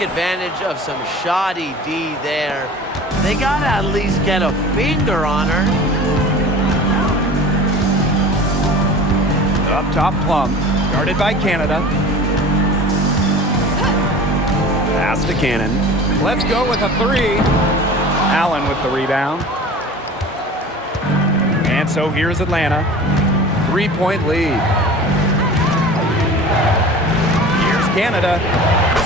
Advantage of some shoddy D there. They gotta at least get a finger on her. Up top, Plum, guarded by Canada. Pass to Cannon. Let's go with a three. Allen with the rebound. And so here's Atlanta. 3-point lead. Here's Canada.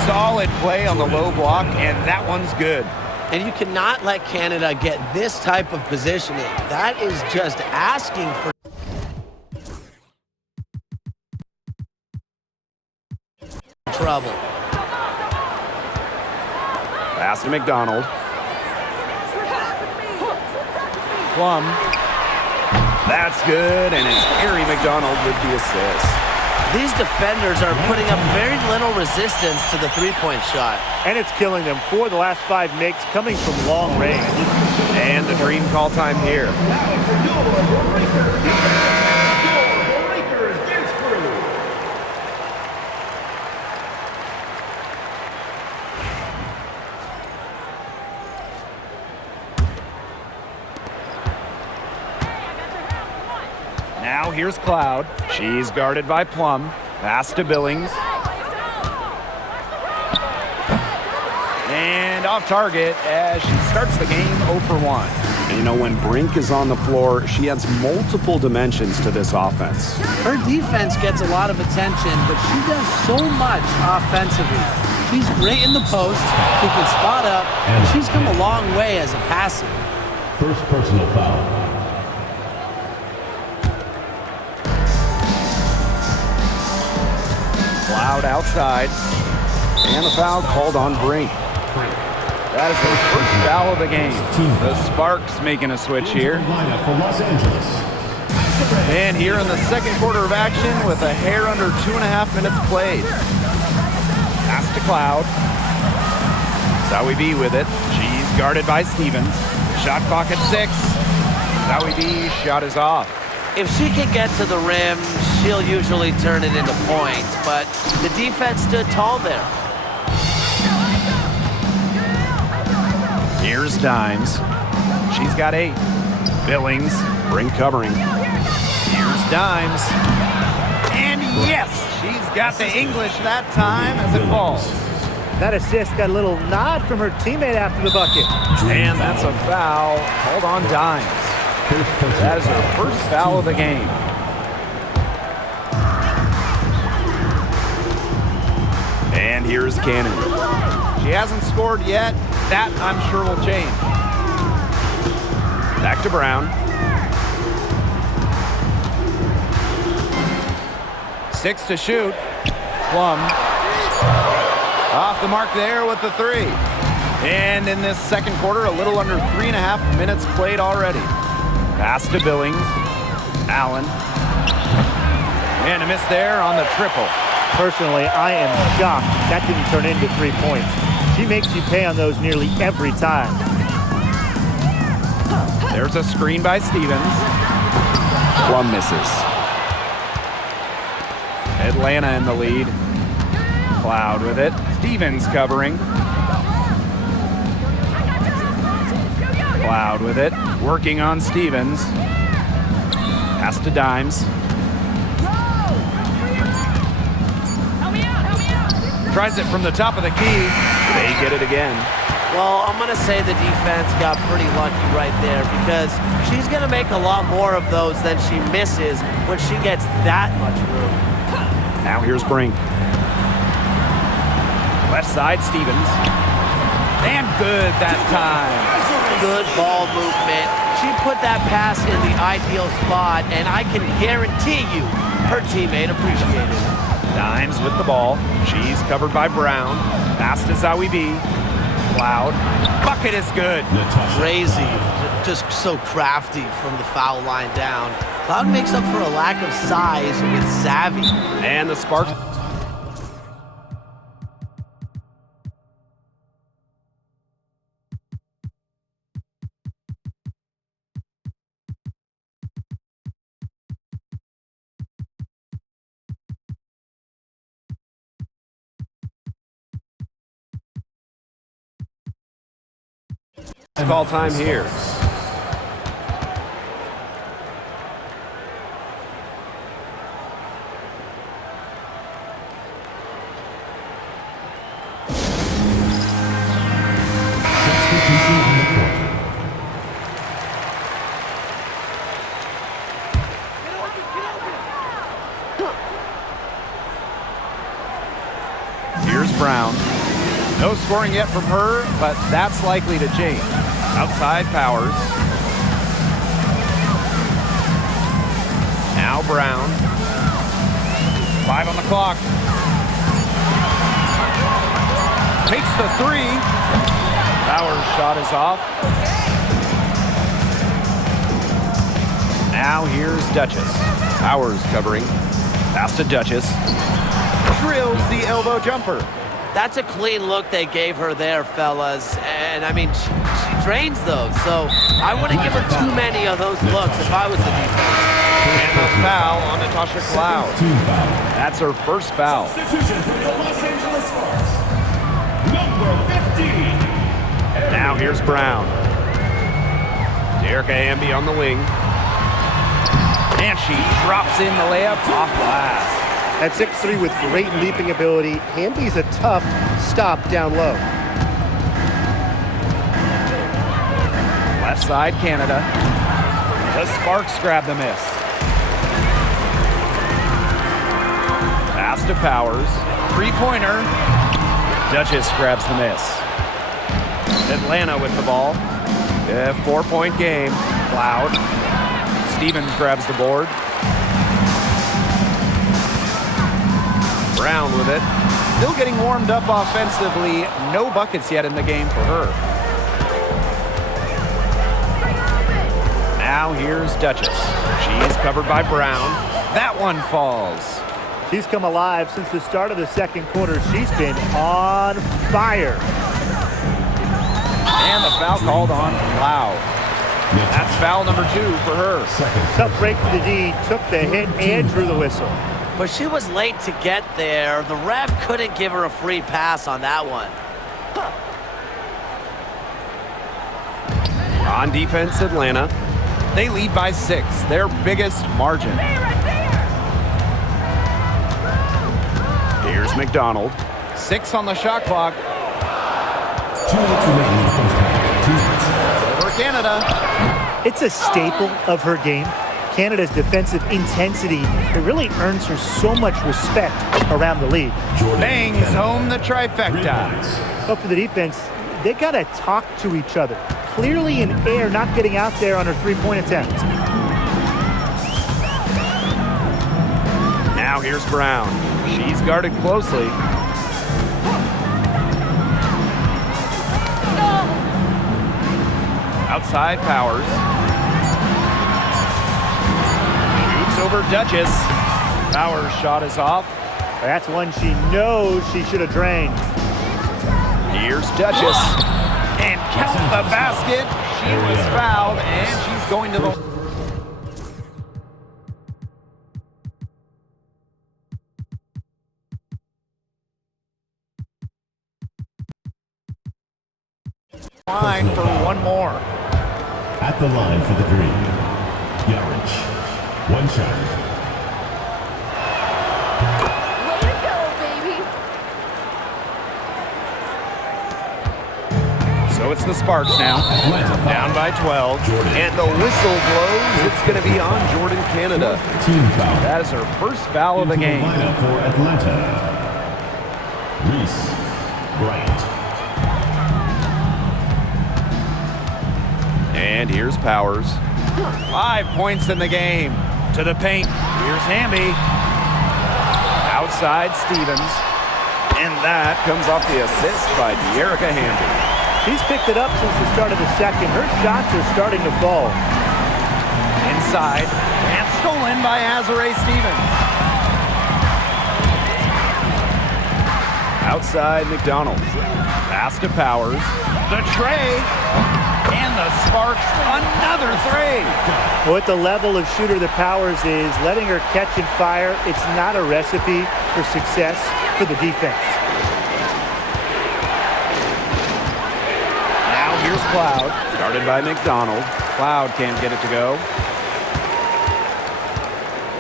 Solid play on the low block, and that one's good. And you cannot let Canada get this type of positioning. That is just asking for trouble. Pass to McDonald. Plum. That's good, and it's Harry McDonald with the assist. These defenders are putting up very little resistance to the three-point shot. And it's killing them. 4 of the last 5 makes coming from long range. And the dream call time here. Now here's Cloud. She's guarded by Plum. Pass to Billings. And off target as she starts the game 0 for 1. And you know, when Brink is on the floor, she adds multiple dimensions to this offense. Her defense gets a lot of attention, but she does so much offensively. She's great in the post, she can spot up, and she's come a long way as a passer. First personal foul. Cloud outside. And the foul called on Brink. That is the first foul of the game. The Sparks making a switch here. And here in the second quarter of action with a hair under 2.5 minutes played. Pass to Cloud. Zawi B with it. She's guarded by Stevens. Shot clock at 6. Zawi B shot is off. If she can get to the rim, she'll usually turn it into points, but the defense stood tall there. Here's Dimes. She's got 8. Billings. Brink covering. Here's Dimes. And yes, she's got the English that time as it falls. That assist got a little nod from her teammate after the bucket. And that's a foul called on Dimes. That is her first foul of the game. And here's Cannon. She hasn't scored yet. That, I'm sure, will change. Back to Brown. 6 to shoot. Plum. Off the mark there with the 3. And in this second quarter, a little under 3.5 minutes played already. Pass to Billings. Allen. And a miss there on the triple. Personally, I am shocked that didn't turn into 3 points. She makes you pay on those nearly every time. There's a screen by Stevens. Plum misses. Atlanta in the lead. Cloud with it. Stevens covering. Cloud with it. Working on Stevens. Pass to Dimes. Tries it from the top of the key. They get it again. Well, I'm going to say the defense got pretty lucky right there because she's going to make a lot more of those than she misses when she gets that much room. Now here's Brink. Left side, Stevens. And good that time. Good ball movement. She put that pass in the ideal spot, and I can guarantee you her teammate appreciated it. Dimes with the ball. She's covered by Brown. Pass to Zawi B. Cloud. Bucket is good. Crazy. Just so crafty from the foul line down. Cloud makes up for a lack of size with savvy. And the Sparks Call time here. Substitution on the court. Here's Brown. No scoring yet from her, but that's likely to change. Outside Powers. Now Brown. 5 on the clock. Takes the 3. Powers' shot is off. Now here's Duchess. Powers covering. Pass to Duchess. Drills the elbow jumper. That's a clean look they gave her there, fellas. And, I mean, she drains those. So I wouldn't give her too many of those looks if I was the defense. And the foul on Natasha Cloud. Team foul. That's her first foul. Substitution for the Los Angeles Sparks. Number 15. Now here's Brown. Erica Hamby on the wing. And she drops in the layup off glass. At 6'3" with great leaping ability, Hamby's a tough stop down low. Left side, Canada. The Sparks grab the miss. Pass to Powers. Three-pointer. Duchess grabs the miss. Atlanta with the ball. 4-point game. Cloud. Stevens grabs the board. Brown with it. Still getting warmed up offensively. No buckets yet in the game for her. Now here's Duchess. She's covered by Brown. That one falls. She's come alive since the start of the second quarter. She's been on fire. And the foul called on Cloud. That's foul number 2 for her. Tough break for the D. Took the hit and drew the whistle. But she was late to get there. The ref couldn't give her a free pass on that one. On defense, Atlanta. They lead by 6, their biggest margin. Here's McDonald. 6 on the shot clock. 2 minutes remaining in the first half. 2 minutes. For Canada. It's a staple of her game. Canada's defensive intensity, it really earns her so much respect around the league. Bangs home the trifecta. But for the defense, they got to talk to each other. Clearly in air, not getting out there on her three-point attempt. Now here's Brown. She's guarded closely. Outside Powers. Shoots over Duchess. Powers' shot is off. That's one she knows she should have drained. Here's Duchess. And count the basket. She was fouled, and she's going to the line for one more. At the line for the Dream, Yarich. One shot. Way to go, baby. So it's the Sparks now, down by 12. And the whistle blows. It's going to be on Jordan Canada. Team foul. That is her first foul of the Into game. lineup for Atlanta. Reese Bryant. And here's Powers. 5 points in the game. To the paint. Here's Hamby. Outside Stevens. And that comes off the assist by De'Erica Hamby. She's picked it up since the start of the second. Her shots are starting to fall. Inside. And stolen by Azurá Stevens. Outside McDonald. Pass to Powers. The tray. And the Sparks, another 3. With the level of shooter that Powers is, letting her catch and fire, it's not a recipe for success for the defense. Now here's Cloud. Guarded by McDonald. Cloud can't get it to go.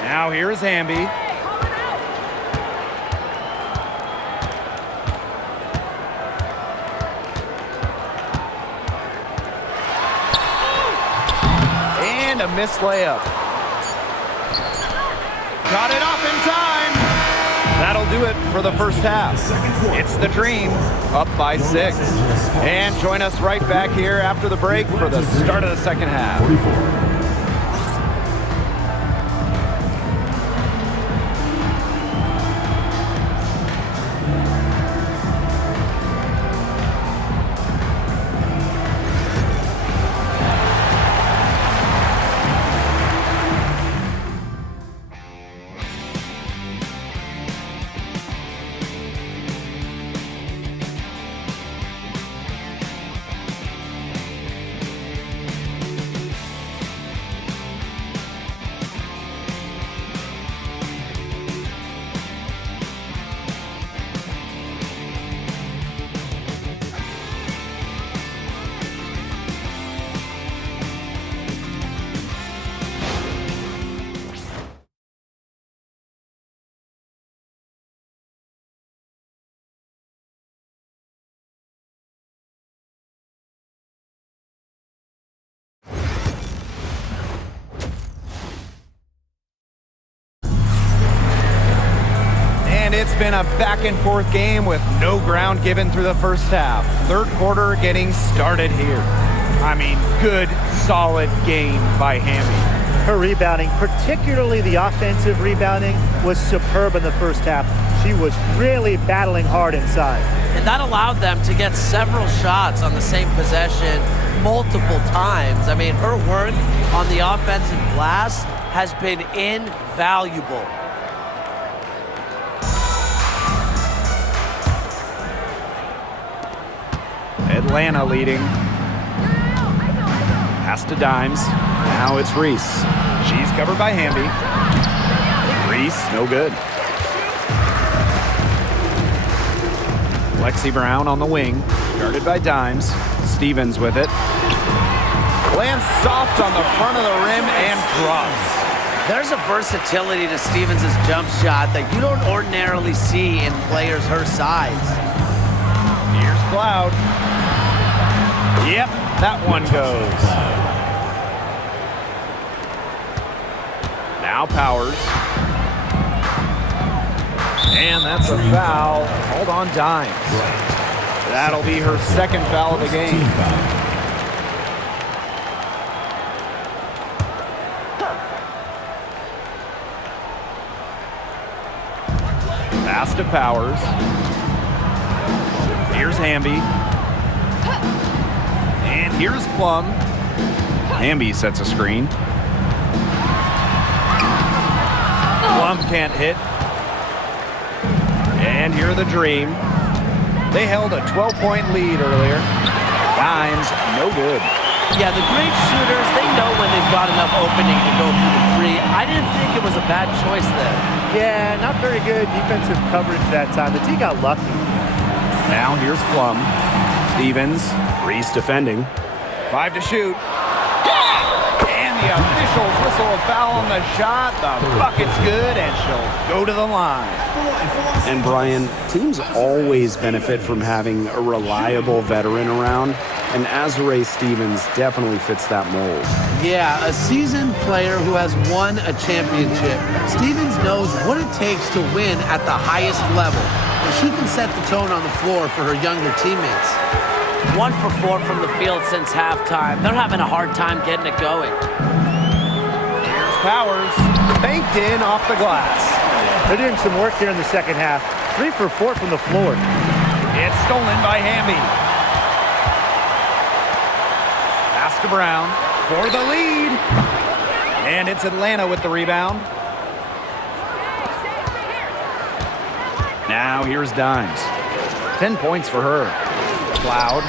Now here's Hamby. And a missed layup. Got it off in time. That'll do it for the first half. It's the Dream, up by 6. And join us right back here after the break for the start of the second half. 44. And it's been a back-and-forth game with no ground given through the first half. Third quarter getting started here. I mean, good, solid game by Hamby. Her rebounding, particularly the offensive rebounding, was superb in the first half. She was really battling hard inside. And that allowed them to get several shots on the same possession multiple times. I mean, her work on the offensive glass has been invaluable. Atlanta leading. Pass to Dimes. Now it's Reese. She's covered by Hamby. Reese, no good. Lexi Brown on the wing. Guarded by Dimes. Stevens with it. Lands soft on the front of the rim and drops. There's a versatility to Stevens' jump shot that you don't ordinarily see in players her size. Here's Cloud. Yep, that one goes. Now Powers. And that's a foul. Hold on, Dimes. That'll be her second foul of the game. Pass to Powers. Here's Hamby. And here's Plum. Hamby sets a screen. Plum can't hit. And here the Dream. They held a 12-point lead earlier. Dimes, no good. Yeah, the great shooters, they know when they've got enough opening to go through the three. I didn't think it was a bad choice there. Yeah, not very good defensive coverage that time. The D got lucky. Now here's Plum. Stevens. Reese defending. 5 to shoot. And the officials whistle a foul on the shot. The bucket's good, and she'll go to the line. And Brian, teams always benefit from having a reliable veteran around, and Azurá Stevens definitely fits that mold. Yeah, a seasoned player who has won a championship. Stevens knows what it takes to win at the highest level, and she can set the tone on the floor for her younger teammates. 1 for 4 from the field since halftime. They're having a hard time getting it going. Here's Powers. Banked in off the glass. They're doing some work here in the second half. 3 for 4 from the floor. It's stolen by Hamby. Pass to Brown for the lead. And it's Atlanta with the rebound. Now here's Dimes. 10 points for her. Cloud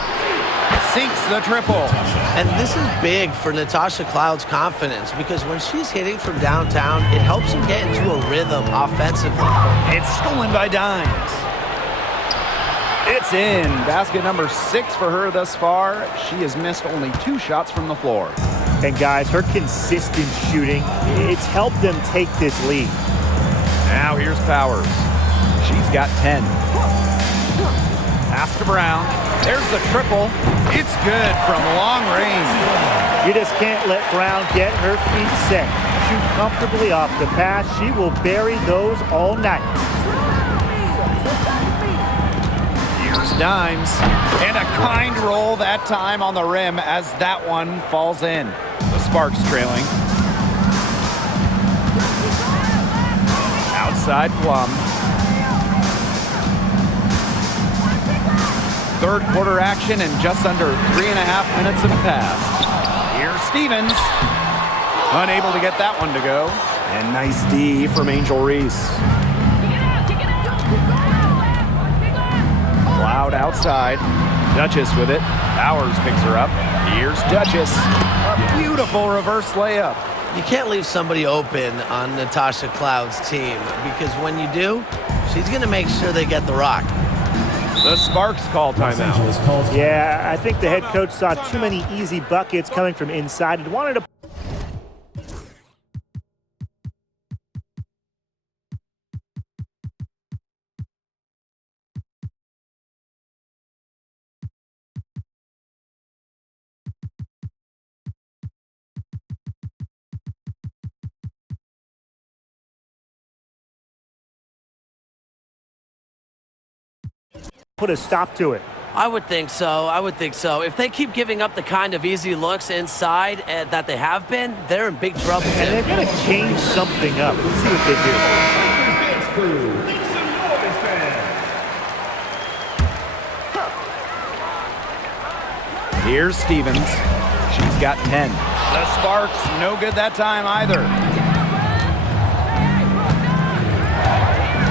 sinks the triple. And this is big for Natasha Cloud's confidence because when she's hitting from downtown, it helps her get into a rhythm offensively. It's stolen by Dimes. It's in. Basket number 6 for her thus far. She has missed only 2 shots from the floor. And guys, her consistent shooting, it's helped them take this lead. Now here's Powers. She's got 10. Pass to Brown. There's the triple. It's good from long range. You just can't let Brown get her feet set. Shoot comfortably off the pass. She will bury those all night. Here's Dimes. And a kind roll that time on the rim as that one falls in. The Sparks trailing. Outside Plum. Third quarter action and just under 3.5 minutes have passed. Here's Stevens. Unable to get that one to go. And nice D from Angel Reese. Cloud outside. Duchess with it. Powers picks her up. Here's Duchess. A beautiful reverse layup. You can't leave somebody open on Natasha Cloud's team because when you do, she's going to make sure they get the rock. The Sparks call timeout. Yeah, I think the head coach saw too many easy buckets coming from inside and wanted to put a stop to it. I would think so. I would think so. If they keep giving up the kind of easy looks inside that they have been, they're in big trouble. And they're going to change something up. Let's see what they do. Here's Stevens. She's got 10. The Sparks, no good that time either.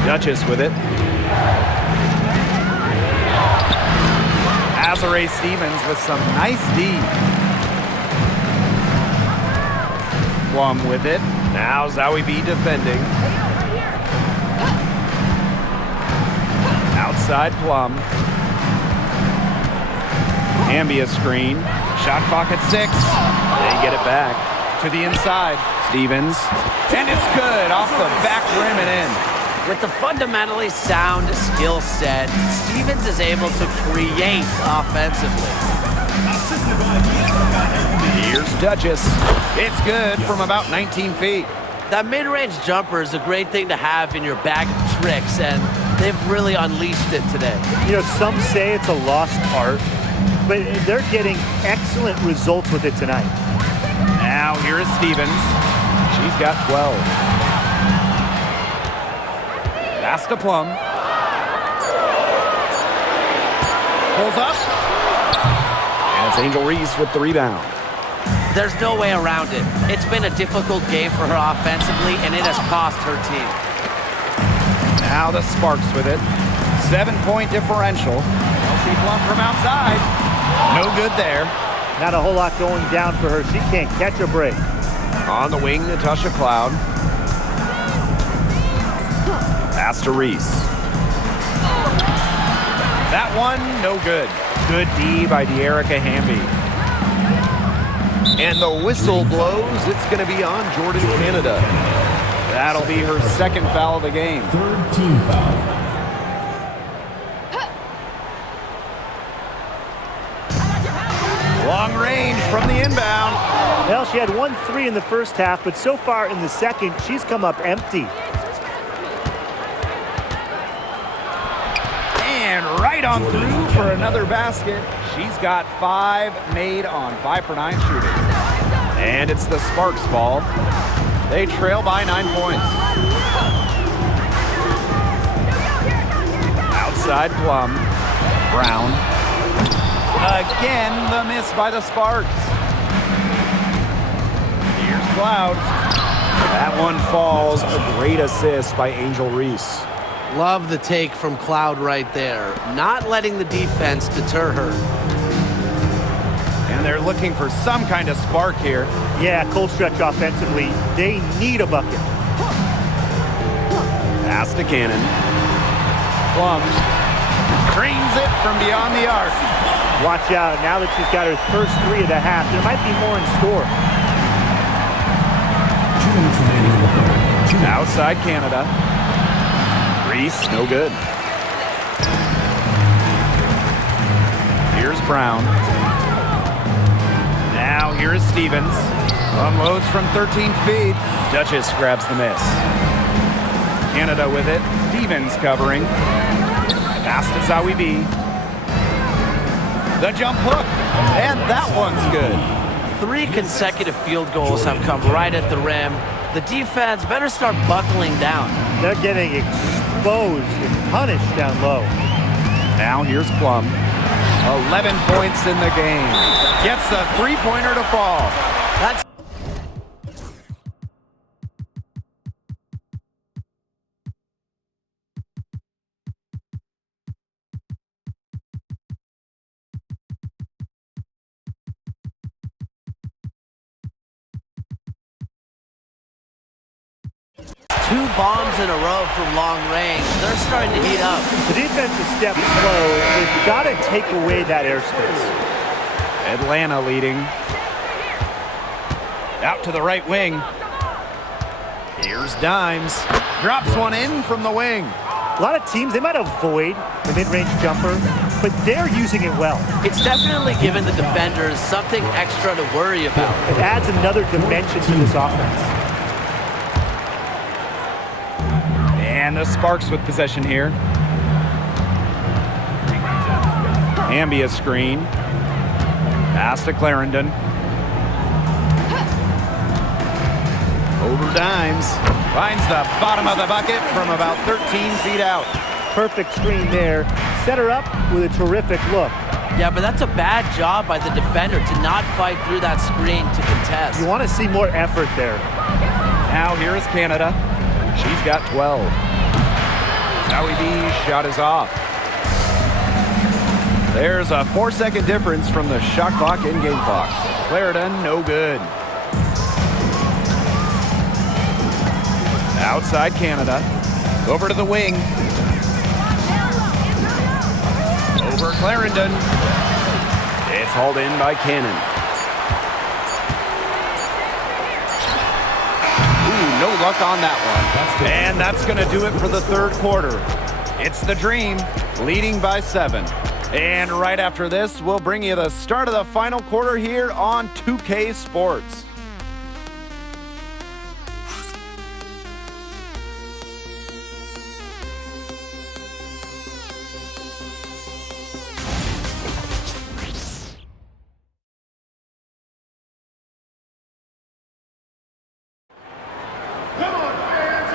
Duchess with it. Azare Stevens with some nice D. Plum with it. Now Zowie B defending. Outside Plum. Ambia screen. Shot clock at 6. They get it back to the inside. Stevens. And it's good off the back rim and in. With the fundamentally sound skill set, Stevens is able to create offensively. Here's Duchess. It's good from about 19 feet. That mid-range jumper is a great thing to have in your bag of tricks, and they've really unleashed it today. You know, some say it's a lost art, but they're getting excellent results with it tonight. Now here is Stevens. She's got 12. Pass to Plum. Pulls up. And it's Angel Reese with the rebound. There's no way around it. It's been a difficult game for her offensively, and it has cost her team. Now the Sparks with it. 7-point differential. Kelsey Plum from outside. No good there. Not a whole lot going down for her. She can't catch a break. On the wing, Natasha Cloud. Pass to Reese. That one, no good. Good D by De'Erica Hamby. And the whistle blows. It's going to be on Jordan Canada. That'll be her second foul of the game. Third team foul. Long range from the inbound. Well, she had 1-3 in the first half, but so far in the second, she's come up empty. And right on through for another basket. She's got 5 made on 5 for 9 shooting. And it's the Sparks ball. They trail by 9 points. Outside Plum. Brown. Again, the miss by the Sparks. Here's Cloud. That one falls. A great assist by Angel Reese. Love the take from Cloud right there. Not letting the defense deter her. And they're looking for some kind of spark here. Yeah, cold stretch offensively. They need a bucket. Pass to Cannon. Plum. Drains it from beyond the arc. Watch out. Now that she's got her first three of the half, there might be more in store. 2 minutes remaining in the third. 2 minutes. Outside Canada. Reese, no good. Here's Brown. Now here is Stevens. Unloads from 13 feet. Duchess grabs the miss. Canada with it. Stevens covering. Pass to Zawi B. The jump hook. And that one's good. 3 consecutive field goals have come right at the rim. The defense better start buckling down. They're getting exposed and punished down low. Now here's Plum. 11 points in the game. Gets the three-pointer to fall. That's two bombs in a row from long range. They're starting to heat up. The defense is stepped slow. They've got to take away that airspace. Atlanta leading. Out to the right wing. Here's Dimes. Drops one in from the wing. A lot of teams, they might avoid the mid-range jumper, but they're using it well. It's definitely given the defenders something extra to worry about. It adds another dimension to this offense. And the Sparks with possession here. Ambia screen. Pass to Clarendon. Over Dimes. Finds the bottom of the bucket from about 13 feet out. Perfect screen there. Set her up with a terrific look. Yeah, but that's a bad job by the defender to not fight through that screen to contest. You want to see more effort there. Now here is Canada. She's got 12. Zowie B's shot is off. There's a 4-second difference from the shot clock and game clock. Clarendon, no good. Outside Canada. Over to the wing. Over Clarendon. It's hauled in by Cannon. Ooh, no luck on that one. And that's going to do it for the third quarter. It's the Dream leading by 7. And right after this, we'll bring you the start of the final quarter here on 2K Sports.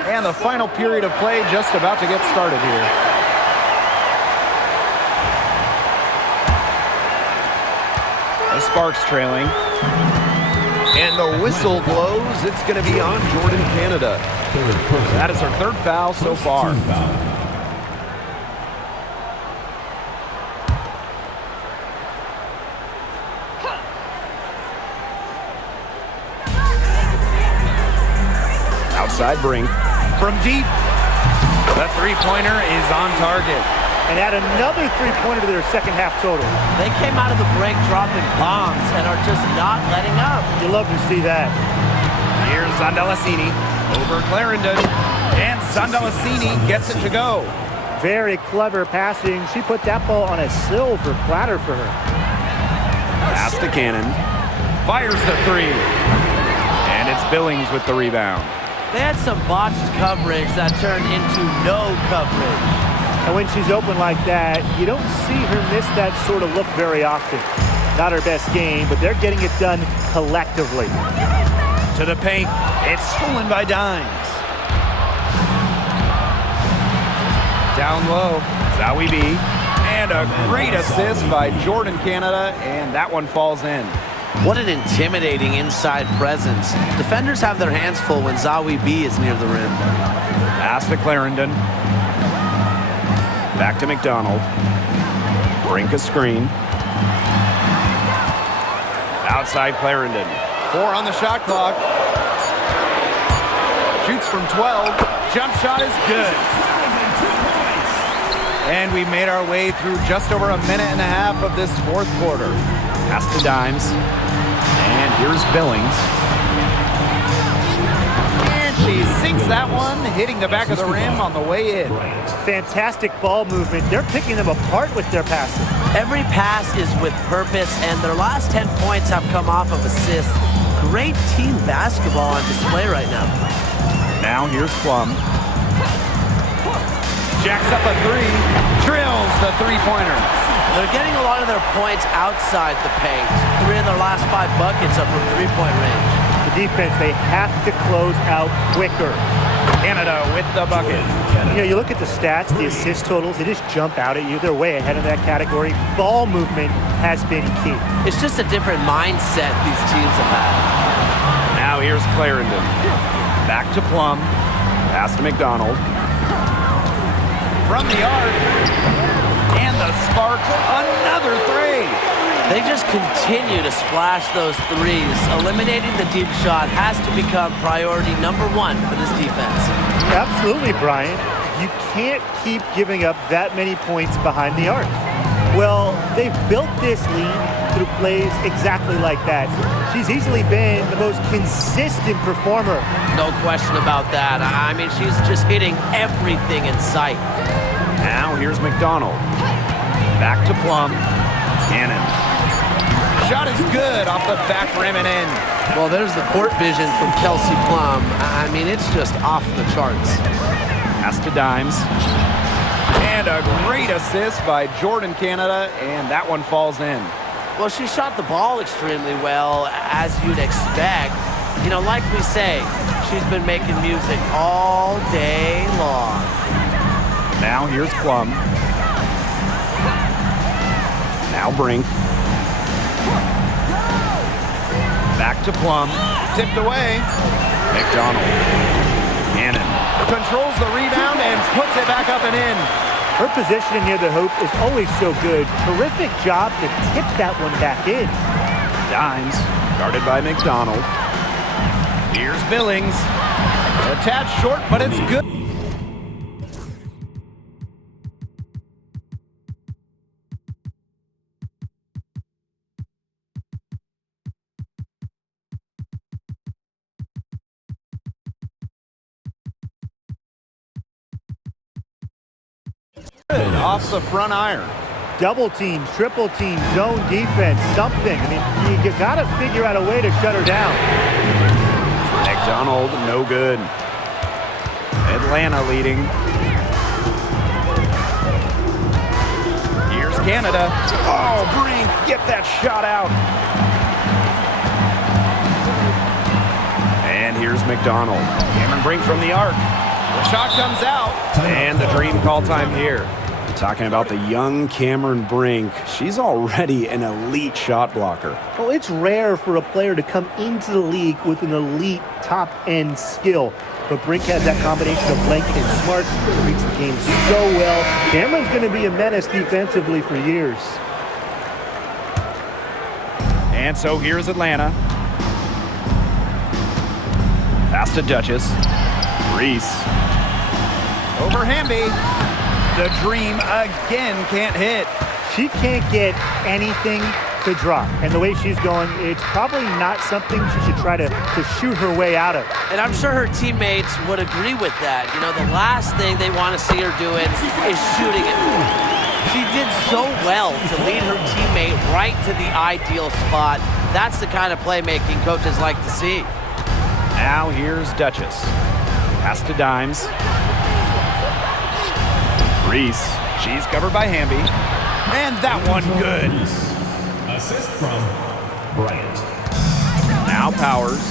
And the final period of play just about to get started here. The Sparks trailing. And the whistle blows. It's going to be on Jordan Canada. That is her third foul so far. Outside Brink. From deep. The three-pointer is on target. And add another three-pointer to their second half total. They came out of the break dropping bombs and are just not letting up. You love to see that. Here's Zandalasini over Clarendon. And Zandalasini gets it to go. Very clever passing. She put that ball on a silver platter for her. Pass to Cannon. Fires the three. And it's Billings with the rebound. They had some botched coverage that turned into no coverage. And when she's open like that, you don't see her miss that sort of look very often. Not her best game, but they're getting it done collectively. To the paint. It's stolen by Dimes. Down low. Zowie B. And a great assist by Jordan Canada, and that one falls in. What an intimidating inside presence. Defenders have their hands full when Zawi B is near the rim. Pass to Clarendon. Back to McDonald. Brink a screen. Outside Clarendon. 4 on the shot clock. Shoots from 12. Jump shot is good. And we made our way through just over a minute and a half of this fourth quarter. Pass to Dimes. And here's Billings. And she sinks that one, hitting the back of the rim on the way in. Fantastic ball movement. They're picking them apart with their passing. Every pass is with purpose, and their last 10 points have come off of assists. Great team basketball on display right now. Now here's Plum. Jacks up a three, drills the three-pointer. They're getting a lot of their points outside the paint. 3 of their last 5 buckets are from three-point range. The defense, they have to close out quicker. Canada with the bucket. You know, you look at the stats, the assist totals, they just jump out at you. They're way ahead of that category. Ball movement has been key. It's just a different mindset these teams have had. Now here's Clarendon. Back to Plum. Pass to McDonald. From the arc. And the Sparks, another three. They just continue to splash those threes. Eliminating the deep shot has to become priority number 1 for this defense. Absolutely, Brian. You can't keep giving up that many points behind the arc. Well, they've built this lead through plays exactly like that. She's easily been the most consistent performer. No question about that. I mean, she's just hitting everything in sight. Now here's McDonald. Back to Plum. Cannon. Shot is good off the back rim and in. Well, there's the court vision from Kelsey Plum. I mean, it's just off the charts. Pass to Dimes. And a great assist by Jordan Canada, and that one falls in. Well, she shot the ball extremely well, as you'd expect. You know, like we say, she's been making music all day long. Now here's Plum. Now Brink. Back to Plum. Tipped away. McDonald. Cannon controls the rebound and puts it back up and in. Her positioning near the hoop is always so good. Terrific job to tip that one back in. Dimes. Guarded by McDonald. Here's Billings. A tad short, but it's good. Off the front iron. Double teams, triple teams, zone defense, something. I mean, you got to figure out a way to shut her down. McDonald, no good. Atlanta leading. Here's Canada. Oh, Brink, get that shot out. And here's McDonald. Cameron Brink from the arc. The shot comes out. And the dream call time here. Talking about the young Cameron Brink. She's already an elite shot blocker. Well, it's rare for a player to come into the league with an elite top-end skill. But Brink has that combination of length and smarts that reads the game so well. Cameron's going to be a menace defensively for years. And so here's Atlanta. Pass to Duchess. Reese. Over Hamby. The dream again can't hit. She can't get anything to drop. And the way she's going, it's probably not something she should try to shoot her way out of. And I'm sure her teammates would agree with that. You know, the last thing they want to see her doing is shooting it. She did so well to lead her teammate right to the ideal spot. That's the kind of playmaking coaches like to see. Now here's Duchess. Pass to Dimes. Reese. She's covered by Hamby. And that one good. Assist from Bryant. Now Powers.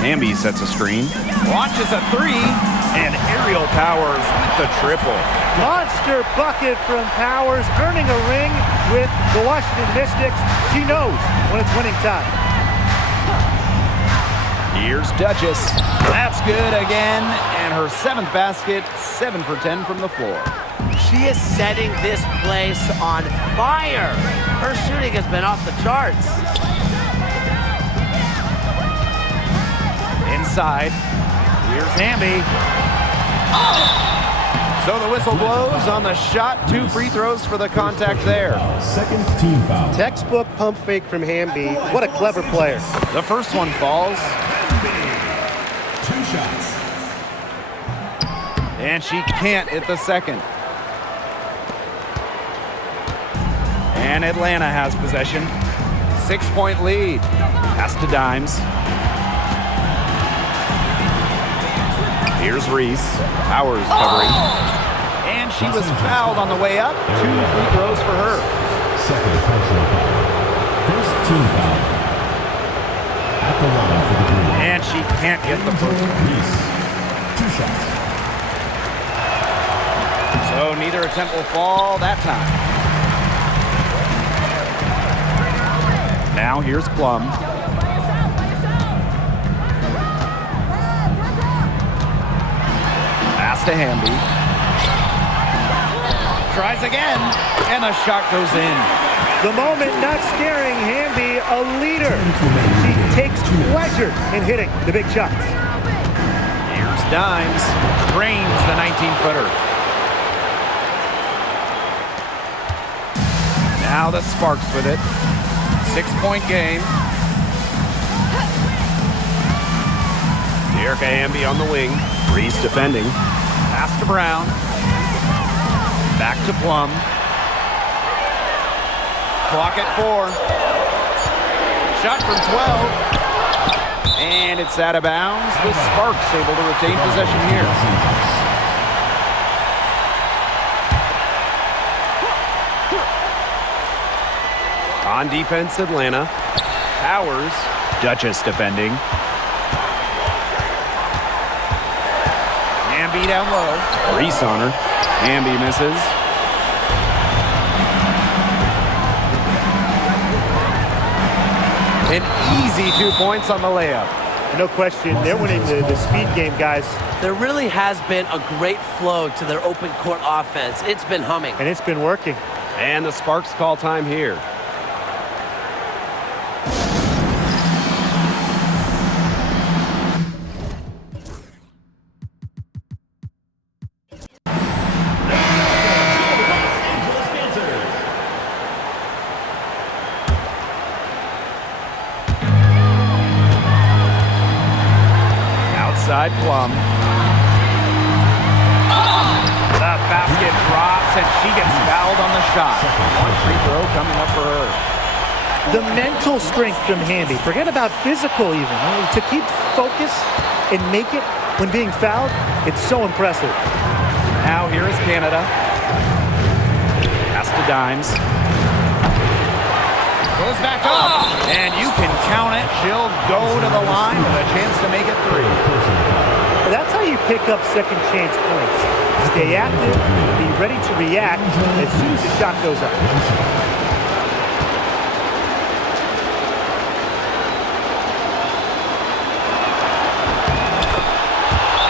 Hamby sets a screen. Launches a three. And Aerial Powers with the triple. Monster bucket from Powers, earning a ring with the Washington Mystics. She knows when it's winning time. Here's Duchess. That's good again. And her 7th basket, 7 for 10 from the floor. She is setting this place on fire. Her shooting has been off the charts. Inside. Here's Hamby. So the whistle blows on the shot. 2 free throws for the contact there. Second team foul. Textbook pump fake from Hamby. What a clever player. The first one falls. 2 shots. And she can't hit the second. And Atlanta has possession. 6-point lead. Pass to Dimes. Here's Reese. Powers covering. And she was fouled on the way up. 2 free throws for her. Second personal foul. First team foul. At the line for the Green. And she can't get the first one. Reese. 2 shots. So neither attempt will fall that time. Now here's Plum. Pass to Hamby. Tries again, and the shot goes in. The moment not scaring Hamby, a leader. She takes pleasure in hitting the big shots. Here's Dimes. Drains the 19-footer. Now the Sparks with it. 6-point game. Erica Hamby on the wing. Reese defending. Pass to Brown. Back to Plum. Clock at 4. Shot from 12. And it's out of bounds. The Sparks able to retain possession here. On defense, Atlanta. Powers. Duchess defending. Hamby down low. Reese on her. Hamby misses. An easy 2 points on the layup. No question, they're winning the speed game, guys. There really has been a great flow to their open court offense. It's been humming. And it's been working. And the Sparks call time here. Outside Plum. The basket drops and she gets fouled on the shot. 1 free throw coming up for her. The mental strength from Hamby. Forget about physical even. To keep focus and make it when being fouled, it's so impressive. Now here is Canada. Pass to Dimes. Goes back up. And you can count it. She'll go to the line with a chance to make it 3. That's how you pick up second chance points. Stay active, be ready to react as soon as the shot goes up.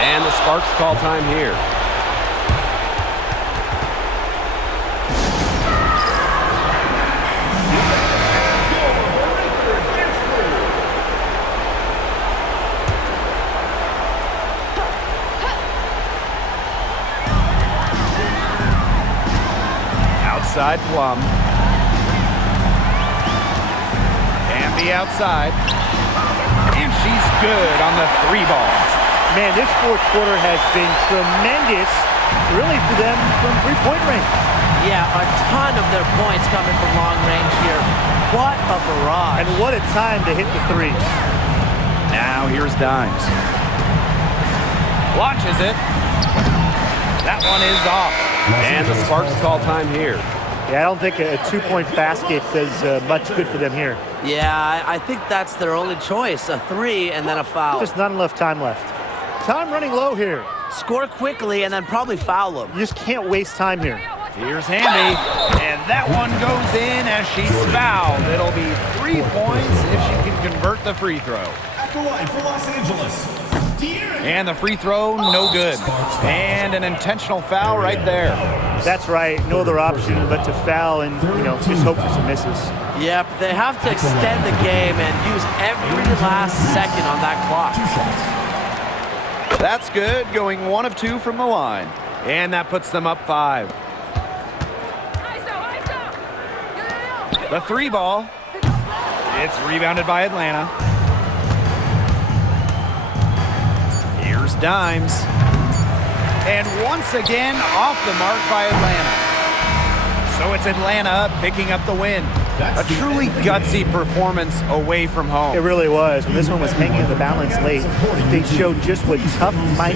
And the Sparks call time here. Outside Plum. Hamby outside. And she's good on the 3 ball. Man, this fourth quarter has been tremendous, really, for them from three-point range. Yeah, a ton of their points coming from long range here. What a barrage. And what a time to hit the threes. Now here's Dimes. Launches it. That one is off. And the Sparks call time here. Yeah, I don't think a 2-point basket does much good for them here. Yeah, I think that's their only choice. A 3 and then a foul. Just not enough time left. Time running low here. Score quickly and then probably foul them. You just can't waste time here. Here's Hamby, and that one goes in as she's fouled. It'll be 3 points if she can convert the free throw. At the line for Los Angeles. And the free throw, no good. And an intentional foul right there. That's right. No other option but to foul and, just hope for some misses. Yep, they have to extend the game and use every last second on that clock. That's good, going 1 of 2 from the line. And that puts them up 5. The 3 ball. It's rebounded by Atlanta. Here's Dimes. And once again, off the mark by Atlanta. So it's Atlanta picking up the win. A truly gutsy performance away from home. It really was. When this one was hanging in the balance late, they showed just what tough might